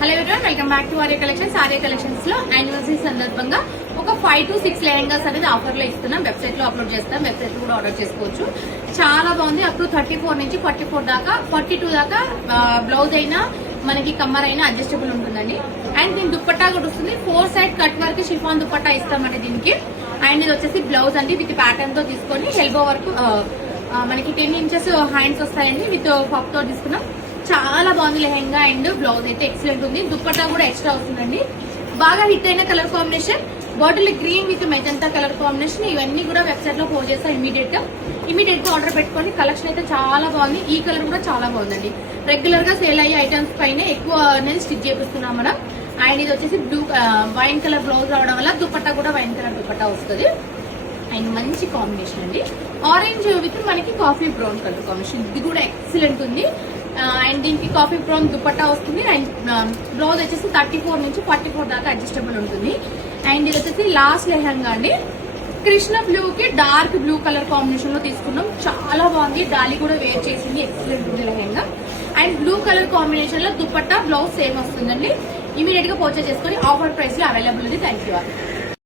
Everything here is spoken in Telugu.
Hello everyone, welcome back to Arya collections. Arya collections లో యానివర్సరీ సందర్భంగా ఒక 5 to 6 లెహంగాస్ అనేది ఆఫర్ లో ఇస్తున్నాం. వెబ్సైట్ లో అప్లోడ్ చేస్తాం, వెబ్సైట్ లో కూడా ఆర్డర్ చేసుకోవచ్చు. చాలా బాగుంది. అప్ టు 34 నుంచి 44 దాకా 42 దాకా బ్లౌజ్ అయినా మనకి కమ్మర్ అయినా అడ్జస్టబుల్ ఉంటుందండి. అండ్ దీని దుప్పట్టా కూడా వస్తుంది. 4 సైడ్ కట్ వరకు షిఫాన్ దుప్పట్టా ఇస్తామండి దీనికి. అండ్ ఇది వచ్చేసి బ్లౌజ్ అండి విత్ ప్యాటర్న్ తో తీసుకొని ఎల్బో వరకు మనకి 10 ఇంచెస్ హ్యాండ్స్ వస్తాయండి. విత్ పఫ్ తో తీసుకున్నాం. చాలా బాగుంది లెహంగా. అండ్ బ్లౌజ్ అయితే ఎక్సలెంట్ ఉంది. దుప్పట్టా కూడా ఎక్స్ట్రా వస్తుందండి. బాగా హిట్ అయిన colour combination bottle green with magenta colour combination. ఇవన్నీ కూడా వెబ్సైట్ లో పోస్ట్ చేస్తాం. ఇమీడియట్ గా ఆర్డర్ పెట్టుకోండి. కలెక్షన్ అయితే చాలా బాగుంది. ఈ కలర్ కూడా చాలా బాగుందండి. రెగ్యులర్ గా సేల్ అయ్యే ఐటమ్స్ పైన ఎక్కువ అనేది స్టిచ్ చేపిస్తున్నాం మనం. అండ్ ఇది వచ్చేసి బ్లూ వైన్ కలర్ బ్లౌజ్ రావడం వల్ల దుప్పట్టా కూడా వైన్ కలర్ దుప్పట్టా వస్తుంది. అండ్ మంచి కాంబినేషన్ అండి. ఆరెంజ్ విత్ మనకి కాఫీ బ్రౌన్ కలర్ కాంబినేషన్. ఇది కూడా ఎక్సలెంట్ ఉంది. అండ్ దీనికి కాఫీ బ్రౌన్ దుపట్టా వస్తుంది. అండ్ బ్లౌజ్ వచ్చేసి 34 నుంచి 44 దాకా అడ్జస్టబుల్ ఉంటుంది. అండ్ ఇది వచ్చేసి లాస్ట్ లెహంగా అండి. కృష్ణ బ్లూ కి డార్క్ బ్లూ కలర్ కాంబినేషన్ లో తీసుకున్నాం. చాలా బాగుంది. డాలీ కూడా వేర్ చేసింది. ఎక్సలెంట్ ఉంది lehenga. And blue colour combination లో దుపట్టా బ్లౌజ్ సేమ్ వస్తుందండి. ఇమీడియట్ గా పర్చేస్ చేసుకుని ఆఫర్ ప్రైస్ లో అవైలబుల్ ఉంది. Thank you.